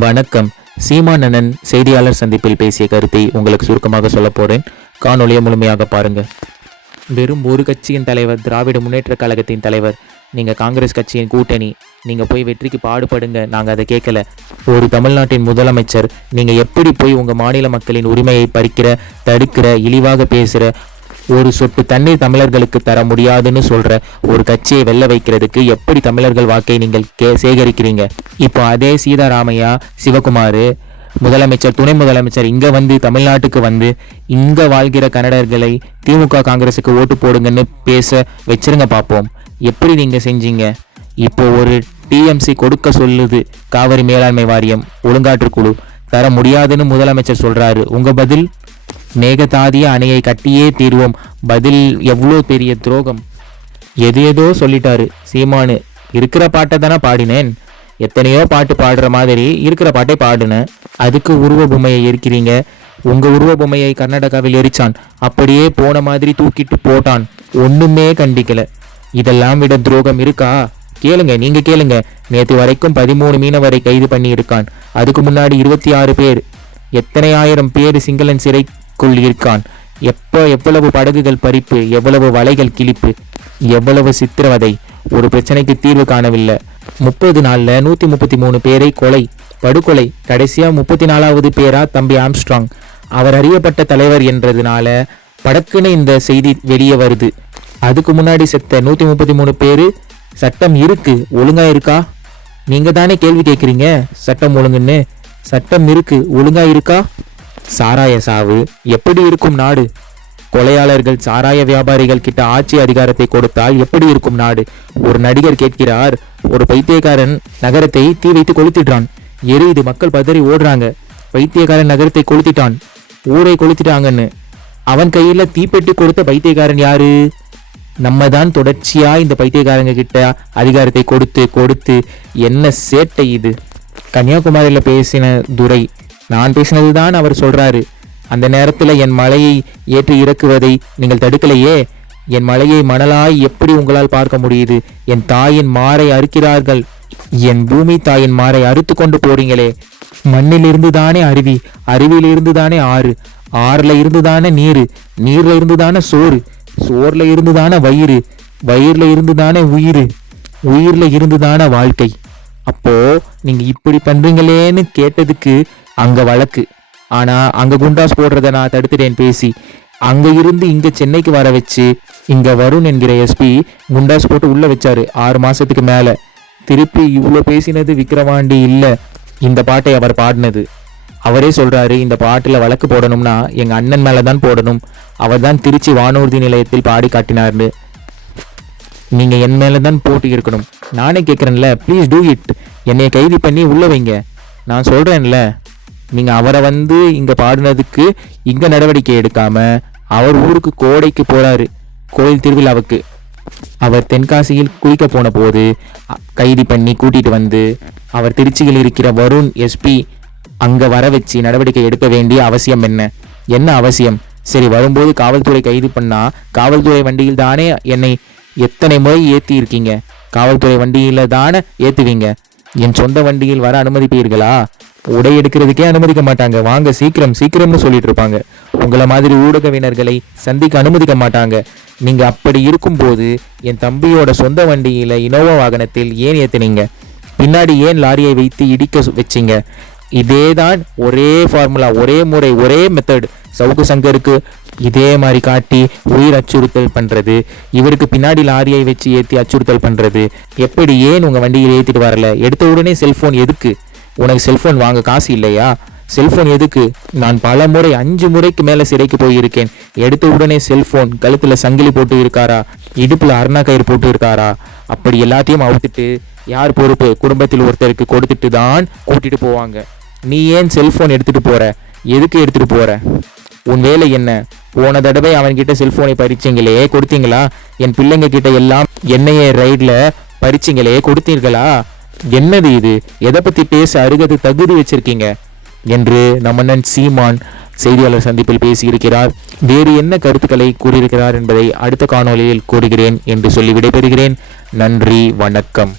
வணக்கம். சீமான் அண்ணன் செய்தியாளர் சந்திப்பில் பேசிய கருத்தை உங்களுக்கு சுருக்கமாக சொல்ல போறேன். காணொலியை முழுமையாக பாருங்க. வெறும் ஒரு கட்சியின் தலைவர், திராவிட முன்னேற்ற கழகத்தின் தலைவர், நீங்கள் காங்கிரஸ் கட்சியின் கூட்டணி, நீங்கள் போய் வெற்றிக்கு பாடுபடுங்க, நாங்கள் அதை கேட்கல. ஒரு தமிழ்நாட்டின் முதலமைச்சர், நீங்கள் எப்படி போய் உங்கள் மாநில மக்களின் உரிமையை பறிக்கிற, தடுக்கிற, இழிவாக பேசுகிற, ஒரு சொட்டு தண்ணீர் தமிழர்களுக்கு தர முடியாதுன்னு சொல்கிற ஒரு கட்சியை வெல்ல வைக்கிறதுக்கு எப்படி தமிழர்கள் வாக்கை நீங்கள் சேகரிக்கிறீங்க? இப்போ அதே சீதாராமையா, சிவகுமார், முதலமைச்சர், துணை முதலமைச்சர் இங்கே வந்து தமிழ்நாட்டுக்கு வந்து இங்கே வாழ்கிற கன்னடர்களை திமுக காங்கிரஸுக்கு ஓட்டு போடுங்கன்னு பேச வச்சிருங்க பார்ப்போம். எப்படி நீங்கள் செஞ்சீங்க? இப்போ ஒரு டிஎம்சி கொடுக்க சொல்லுது, காவிரி மேலாண்மை வாரியம், ஒழுங்காற்றுக்குழு தர முடியாதுன்னு முதலமைச்சர் சொல்கிறாரு. உங்கள் பதில்? மேகதாதிய அணையை கட்டியே தீர்வோம். பதில் எவ்வளோ பெரிய துரோகம்! ஏதோ சொல்லிட்டாரு சீமானு. இருக்கிற பாட்டை தானே பாடினேன், எத்தனையோ பாட்டு பாடுற மாதிரி இருக்கிற பாட்டை பாடினேன். அதுக்கு உருவ பொம்மையை எரிக்கிறீங்க. உங்கள் உருவ பொம்மையை கர்நாடகாவில் எரிச்சான், அப்படியே போன மாதிரி தூக்கிட்டு போட்டான், ஒன்றுமே கண்டிக்கல. இதெல்லாம் விட துரோகம் இருக்கா? கேளுங்க, நீங்கள் கேளுங்க. நேற்று வரைக்கும் 13 மீனவரை கைது பண்ணி இருக்கான். அதுக்கு முன்னாடி 26 பேர், எத்தனை ஆயிரம் பேர் சிங்களன் சிறைக்குள் இருக்கான். எவ்வளவு படகுகள் பறிப்பு, எவ்வளவு வலைகள் கிழிப்பு, எவ்வளவு சித்திரவதை. ஒரு பிரச்சனைக்கு தீர்வு காணவில்லை. 30 நாள்ல 133 பேரை கொலை, படுகொலை. கடைசியா 34வது பேரா தம்பி ஆம்ஸ்ட்ராங். அவர் அறியப்பட்ட தலைவர் என்றதுனால படக்குன்னு இந்த செய்தி வெளியே வருது. அதுக்கு முன்னாடி செத்த 133 பேரு. சட்டம் இருக்கு, ஒழுங்கா இருக்கா? நீங்க தானே கேள்வி கேட்குறீங்க, சட்டம் ஒழுங்குன்னு. சட்டம் இருக்கு, ஒழுங்கா இருக்கா? சாராய சாவு எப்படி இருக்கும் நாடு? கொலையாளர்கள், சாராய வியாபாரிகள் கிட்ட ஆட்சி அதிகாரத்தை கொடுத்தால் எப்படி இருக்கும் நாடு? ஒரு நடிகர் கேட்கிறார், ஒரு பைத்தியக்காரன் நகரத்தை தீ வைத்து கொளுத்திட்டான், எரியுது, மக்கள் பதறி ஓடுறாங்க. பைத்தியக்காரன் நகரத்தை கொளுத்திட்டான், ஊரை கொளுத்திட்டாங்கன்னு. அவன் கையில தீப்பெட்டி கொடுத்த பைத்தியக்காரன் யாரு? நம்ம தான் தொடர்ச்சியா இந்த பைத்தியக்காரங்க கிட்ட அதிகாரத்தை கொடுத்து கொடுத்து. என்ன சேட்டை இது! கன்னியாகுமரியில் பேசின துரை, நான் பேசினது தான் அவர் சொல்றாரு. அந்த நேரத்தில் என் மலையை ஏற்றி இறக்குவதை நீங்கள் தடுக்கலையே. என் மலையை மணலாய் எப்படி உங்களால் பார்க்க முடியுது? என் தாயின் மாறை அறுக்கிறார்கள், என் பூமி தாயின் மாறை அறுத்து கொண்டு போறீங்களே. மண்ணிலிருந்து தானே அருவி, அருவியிலிருந்து தானே ஆறு, ஆறுல இருந்து தானே நீரு, நீர்ல இருந்து தானே சோறு, சோர்ல இருந்து தானே வயிறு, வயிறுல இருந்து தானே உயிர், உயிர்ல இருந்து தானே வாழ்க்கை. அப்போ நீங்க இப்படி பண்றீங்களேன்னு கேட்டதுக்கு அங்க வழக்கு. ஆனா அங்க குண்டாஸ் போடுறத நான் தடுத்துட்டேன் பேசி. அங்க இருந்து இங்க சென்னைக்கு வர வச்சு இங்க வருண் என்கிற எஸ்பி குண்டாஸ் போட்டு உள்ள வச்சாரு 6 மாசத்துக்கு மேல. திருப்பி இவ்வளோ பேசினது விக்கிரவாண்டி இல்ல, இந்த பாட்டை அவர் பாடினது. அவரே சொல்றாரு, இந்த பாட்டுல வழக்கு போடணும்னா எங்க அண்ணன் மேலதான் போடணும், அவர் தான் திருச்சி வானூர்தி நிலையத்தில் பாடி காட்டினார்னு. நீங்க என் மேலதான் போட்டு இருக்கணும். நானே கேட்கறேன்ல, ப்ளீஸ் டூ இட். என்னைய கைது பண்ணி உள்ள வைங்க. நான் சொல்றேன்ல, நீங்க அவரை வந்து இங்க பாடினதுக்கு இங்க நடவடிக்கை எடுக்காம அவர் ஊருக்கு கோடைக்கு போறாரு, கோயில் திருவிழாவுக்கு. அவர் தென்காசியில் குளிக்க போன போது கைது பண்ணி கூட்டிட்டு வந்து அவர் திருச்சியில் இருக்கிற வருண் எஸ்பி அங்க வர வச்சு நடவடிக்கை எடுக்க வேண்டிய அவசியம் என்ன? என்ன அவசியம்? சரி, வரும்போது காவல்துறை கைது பண்ணா காவல்துறை வண்டியில் தானே என்னை எத்தனை முறை ஏற்றி இருக்கீங்க? காவல்துறை வண்டியில தானே ஏத்துவீங்க. என் சொந்த வண்டியில் வர அனுமதிப்பீர்களா? உடை எடுக்கிறதுக்கே அனுமதிக்க மாட்டாங்க. வாங்க சீக்கிரம் சீக்கிரம்னு சொல்லிட்டு இருப்பாங்க. உங்களை மாதிரி ஊடகவினர்களை சந்திக்க அனுமதிக்க மாட்டாங்க. நீங்க அப்படி இருக்கும்போது என் தம்பியோட சொந்த வண்டியில இனோவா வாகனத்தில் ஏன் ஏத்துனீங்க? பின்னாடி ஏன் லாரியை வைத்து இடிக்க வச்சிங்க? இதேதான், ஒரே ஃபார்முலா, ஒரே முறை, ஒரே மெத்தட். சவுக்கு சங்கருக்கு இதே மாதிரி காட்டி உயிர் அச்சுறுத்தல் பண்றது, இவருக்கு பின்னாடி லாரியை வச்சு ஏற்றி அச்சுறுத்தல் பண்றது. எப்படி? ஏன் உங்க வண்டியில் ஏற்றிட்டு வரல? எடுத்த உடனே செல்போன் எதுக்கு? உனக்கு செல்போன் வாங்க காசு இல்லையா? செல்போன் எதுக்கு? நான் பல முறை 5 முறைக்கு மேல சிறைக்கு போயிருக்கேன். எடுத்த உடனே செல்போன், கழுத்துல சங்கிலி போட்டு இருக்காரா, இடுப்புல அருணா கயிறு போட்டு இருக்காரா? அப்படி எல்லாத்தையும் அவுத்துட்டு யார் பொறுப்பு? குடும்பத்தில் ஒருத்தருக்கு கொடுத்துட்டு தான் கூட்டிட்டு போவாங்க. நீ ஏன் செல்போன் எடுத்துட்டு போற? எதுக்கு எடுத்துட்டு போற? உன் வேலை என்ன? போன தடவை அவன்கிட்ட செல்போனை பறிச்சிங்களே, கொடுத்தீங்களா? என் பிள்ளைங்க கிட்ட எல்லாம் என்னைய ரைட்ல பறிச்சிங்களே, கொடுத்தீர்களா? என்னது இது? எதை பத்தி பேச அருகது தகுதி வச்சிருக்கீங்க என்று நம்மண்ணன் சீமான் செய்தியாளர் சந்திப்பில் பேசியிருக்கிறார். வேறு என்ன கருத்துக்களை கூறியிருக்கிறார் என்பதை அடுத்த காணொலியில் கூறுகிறேன் என்று சொல்லி விடைபெறுகிறேன். நன்றி, வணக்கம்.